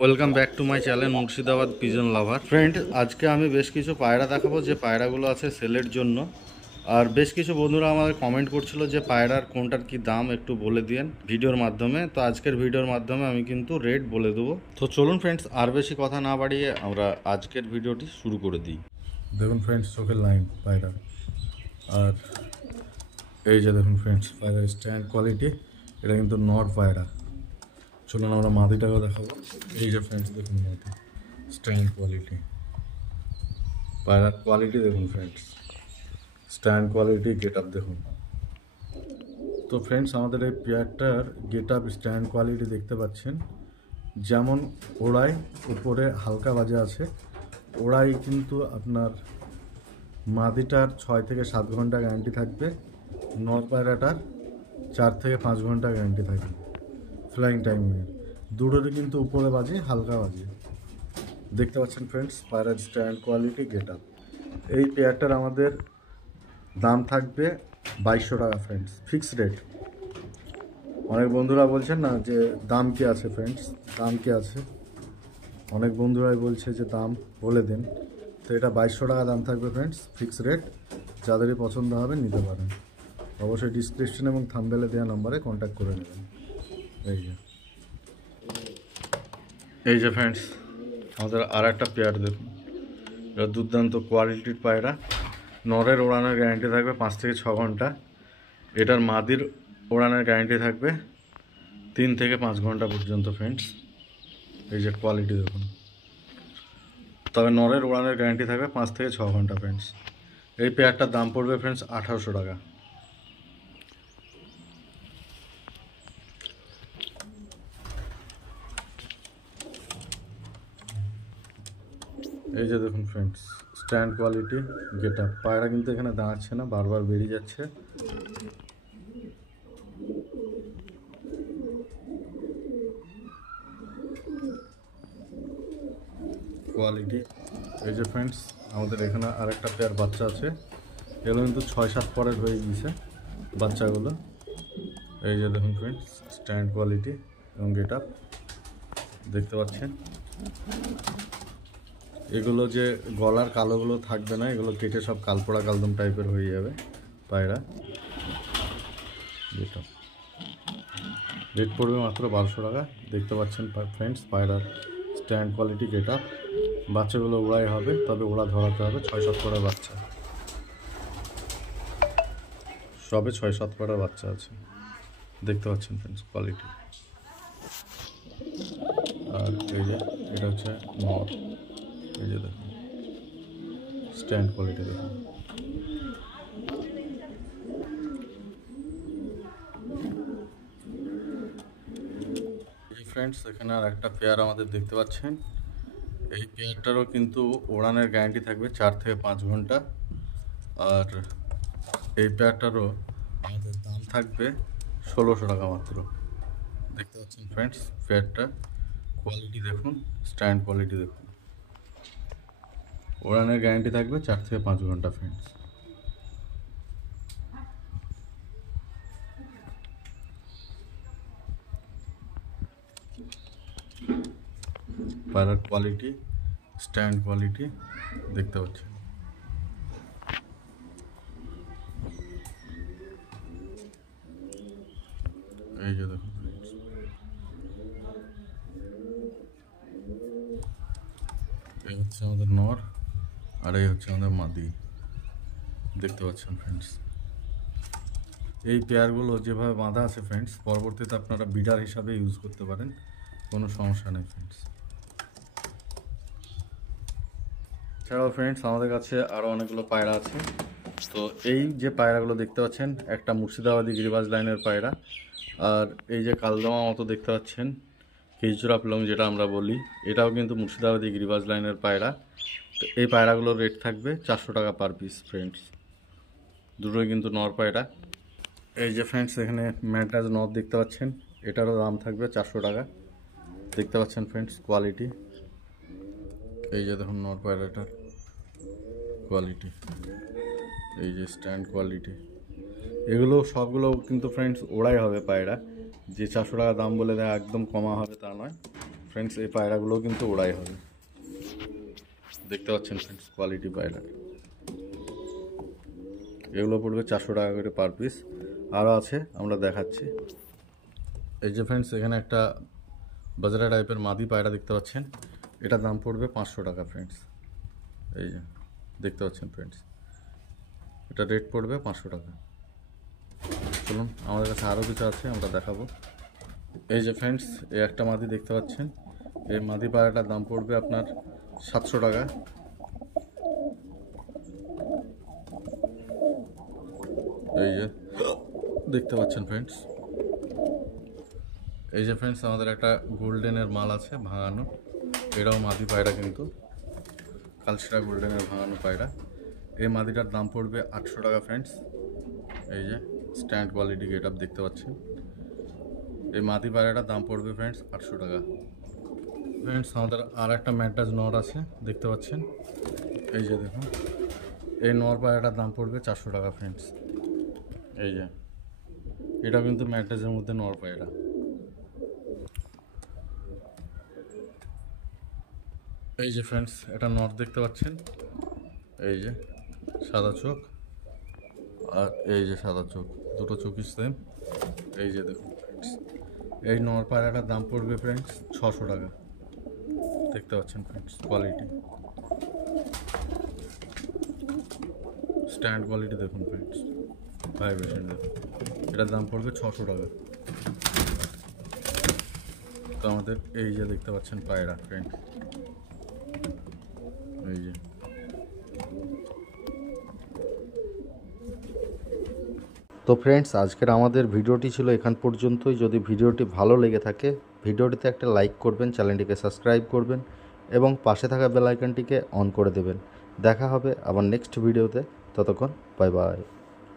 Welcome back to my channel Murshidabad pigeon lover friend. আজকে আমি বেশ কিছু পায়রা দেখাবো যে পায়রাগুলো আছে সেলের জন্য। আর বেশ কিছু বন্ধুরা আমাদের কমেন্ট করছিল যে পায়রার কোনটার কি দাম একটু বলে দিন ভিডিওর মাধ্যমে। তো আজকের ভিডিওর মাধ্যমে আমি কিন্তু রেট বলে দেবো। তো চলুন ফ্রেন্ডস, আর বেশি কথা না বাড়িয়ে আমরা আজকের ভিডিওটি শুরু করে দিই। দেখুন ফ্রেন্ডস, চোখের লাইন পায়রা। আর এই যে দেখুন ফ্রেন্ডস, পায়রার স্ট্যান্ড কোয়ালিটি। এটা কিন্তু নর পায়রা। চলুন আমরা মাদিটাকেও দেখাবো। এই যে ফ্রেন্ডস দেখুন মাদি, স্ট্যান্ড কোয়ালিটি। পায়রার কোয়ালিটি দেখুন friends, stand quality, get up দেখুন। তো ফ্রেন্ডস, আমাদের এই পেয়ারটার গেট আপ স্ট্যান্ড কোয়ালিটি দেখতে পাচ্ছেন। যেমন ওড়াই উপরে হালকা বাজে আছে, ওড়াই কিন্তু আপনার মাদিটার 6 থেকে 7 ঘন্টা গ্যারান্টি থাকবে, নর পায়রাটার 4 থেকে 5 ঘন্টা গ্যারান্টি থাকবে। ফ্লাইং টাইমের দুটোরই কিন্তু উপরে বাজে, হালকা বাজে। দেখতে পাচ্ছেন ফ্রেন্ডস, পায়রার স্ট্যান্ড কোয়ালিটি, গেট আপ। এই পেয়ারটার আমাদের দাম থাকবে 2200 টাকা ফ্রেন্ডস, ফিক্স রেট। অনেক বন্ধুরা বলছেন না যে দাম কি আছে ফ্রেন্ডস, দাম কি আছে, অনেক বন্ধুরাই বলছে যে দাম বলে দিন। তো এটা 2200 টাকা দাম থাকবে ফ্রেন্ডস, ফিক্স রেট। যাদেরই পছন্দ হবে নিতে পারেন। অবশ্যই ডিসক্রিপশন এবং থাম্বনেলে দেওয়া নম্বরে কন্ট্যাক্ট করে নেবেন। এই যে ফ্রেন্ডস, আমাদের আর একটা পেয়ার দেখুন। এটা দুর্দান্ত কোয়ালিটির পায়রা। নরের ওড়ানোর গ্যারান্টি থাকবে 5 থেকে 6 ঘন্টা। এটার মাদির ওড়ানোর গ্যারান্টি থাকবে 3 থেকে 5 ঘন্টা পর্যন্ত ফ্রেন্ডস। এই যে কোয়ালিটি দেখুন। তবে নরের ওড়ানোর গ্যারান্টি থাকবে 5 থেকে 6 ঘন্টা ফ্রেন্ডস। এই পেয়ারটার দাম পড়বে ফ্রেন্ডস 1800 টাকা। এই যে দেখুন friends, stand quality, get up. পায়রা কিন্তু এখানে দাঁড়াচ্ছে না, বারবার বেরিয়ে যাচ্ছে। কোয়ালিটি। এই যে ফ্রেন্ডস, আমাদের এখানে আরেকটা পেয়ার বাচ্চা আছে। এগুলো কিন্তু 6-7 পরের হয়ে গিয়েছে বাচ্চাগুলো। এই যে দেখুন ফ্রেন্ডস, স্ট্যান্ড কোয়ালিটি এবং গেট আপ দেখতে পাচ্ছেন। এগুলো যে গলার কালোগুলো থাকবে না, এগুলো কেটে সব কালপোড়া কালদম টাইপের হয়ে যাবে পায়রা। গেট আপ রেট পড়বে মাত্র 1200 টাকা। দেখতে পাচ্ছেন ফ্রেন্ডস, পায়রার স্ট্যান্ড কোয়ালিটি, গেট আপ। বাচ্চাগুলো ওড়াই হবে, তবে ওড়া ধরাতে হবে। 6-7 পরের বাচ্চা, সবে 6-7 পরের বাচ্চা আছে। দেখতে পাচ্ছেন ফ্রেন্ডস কোয়ালিটি। আর এই যে এটা হচ্ছে নর। এই যে দেখুন স্ট্যান্ড কোয়ালিটি দেখুন। এই ফ্রেন্ডস, এখানে আর একটা পেয়ার আমাদের দেখতে পাচ্ছেন। এই পেয়ারটারও কিন্তু ওড়ানের গ্যারান্টি থাকবে 4 থেকে 5 ঘন্টা। আর এই পেয়ারটারও আমাদের দাম থাকবে 1600 টাকা মাত্র। দেখতে পাচ্ছেন ফ্রেন্ডস, পেয়ারটা কোয়ালিটি দেখুন, স্ট্যান্ড কোয়ালিটি দেখুন। ওড়ানের গ্যারান্টি থাকবে 4 থেকে 5 ঘন্টা ফ্রেন্ডস। পায়রার কোয়ালিটি, স্ট্যান্ড কোয়ালিটি দেখতে পাচ্ছেন। এই যে দেখুন ফ্রেন্ডস, এই হচ্ছে আমাদের নর, আর এই হচ্ছে আমাদের মাদি। দেখতে পাচ্ছেন ফ্রেন্ডস, এই পেয়ারগুলো যেভাবে বাঁধা আছে ফ্রেন্ডস, পরবর্তীতে আপনারা বিডার হিসাবে ইউজ করতে পারেন, কোনো সমস্যা নেই ফ্রেন্ডস। এছাড়াও ফ্রেন্ডস, আমাদের কাছে আরও অনেকগুলো পায়রা আছে। তো এই যে পায়রাগুলো দেখতে পাচ্ছেন, একটা মুর্শিদাবাদী গিরিবাজ লাইনের পায়রা। আর এই যে কালদমা মতো দেখতে পাচ্ছেন, কেচুরা প্লং যেটা আমরা বলি, এটাও কিন্তু মুর্শিদাবাদী গিরিবাজ লাইনের পায়রা। তো এই পায়রাগুলোর রেট থাকবে 400 টাকা পার পিস ফ্রেন্ডস। দুটোই কিন্তু নর পায়রা। এই যে ফ্রেন্ডস, এখানে ম্যাডরাজ নর দেখতে পাচ্ছেন, এটারও দাম থাকবে 400 টাকা। দেখতে পাচ্ছেন ফ্রেন্ডস কোয়ালিটি। এই যে দেখুন নর পায়রাটার কোয়ালিটি, এই যে স্ট্যান্ড কোয়ালিটি। এগুলো সবগুলো কিন্তু ফ্রেন্ডস ওড়াই হবে পায়রা। যে 400 টাকা দাম বলে দেয় একদম কমা হবে তা নয় ফ্রেন্ডস, এই পায়রাগুলোও কিন্তু ওড়াই হবে। দেখতে পাচ্ছেন ফ্রেন্ডস কোয়ালিটি পায়রা, এগুলো পড়বে 400 টাকা করে পার পিস। আরও আছে, আমরা দেখাচ্ছি। এই যে ফ্রেন্ডস, এখানে একটা বাজারা টাইপের মাদি পায়রা দেখতে পাচ্ছেন, এটার দাম পড়বে 500 টাকা ফ্রেন্ডস। এই যে দেখতে পাচ্ছেন ফ্রেন্ডস, এটা রেট পড়বে 500 টাকা। চলুন, আমাদের কাছে আরও কিছু আছে, আমরা দেখাবো। এই যে ফ্রেন্ডস, এই একটা মাদি দেখতে পাচ্ছেন, এই মাদি পায়রাটার দাম পড়বে আপনার 700 টাকা। এই যে দেখতে পাচ্ছেন ফ্রেন্ডস, এই যে ফ্রেন্ডস আমাদের একটা গোল্ডেনের মাল আছে ভাঙানো, এটাও মাদি পায়রা, কিন্তু কালশিরা গোল্ডেনের ভাঙানো পায়রা। এই মাদিটার দাম পড়বে 800 টাকা ফ্রেন্ডস। এই যে স্ট্যান্ড কোয়ালিটি গেট আপ দেখতে পাচ্ছেন, এই মাদি পায়রাটার দাম পড়বে ফ্রেন্ডস 800 টাকা। ফ্রেন্ডস আমাদের আর একটা ম্যাড্রাস নর আছে দেখতে পাচ্ছেন, এই যে দেখুন, এই নর পায়রাটার দাম পড়বে 400 টাকা ফ্রেন্ডস। এই যে এটা কিন্তু ম্যাড্রাসের মধ্যে নর পায়রা। এই যে ফ্রেন্ডস, এটা নর দেখতে পাচ্ছেন, এই যে সাদা চোখ, আর এই যে সাদা চোখ, দুটো চোখই সেম। এই যে দেখুন ফ্রেন্ডস, এই নর পায়রাটার দাম পড়বে ফ্রেন্ডস 600 টাকা। দেখতে পাচ্ছেন ফ্রেন্ডস কোয়ালিটি, স্ট্যান্ড কোয়ালিটি দেখুন ফ্রেন্ডস, ভাইব্রেশন দেখুন, এটার দাম পড়বে 600 টাকা। তো আমাদের এই যে দেখতে পাচ্ছেন পায়রা ফ্রেন্ডস, এই যে তো ফ্রেন্ডস, আজকের আমাদের ভিডিওটি ছিল এখান পর্যন্তই। যদি ভিডিওটি ভালো লেগে থাকে, ভিডিওটিতে একটা লাইক করবেন, চ্যানেলটিকে সাবস্ক্রাইব করবেন এবং পাশে থাকা বেল আইকনটিকে অন করে দেবেন। দেখা হবে আবার নেক্সট ভিডিওতে, ততক্ষণ বাই বাই।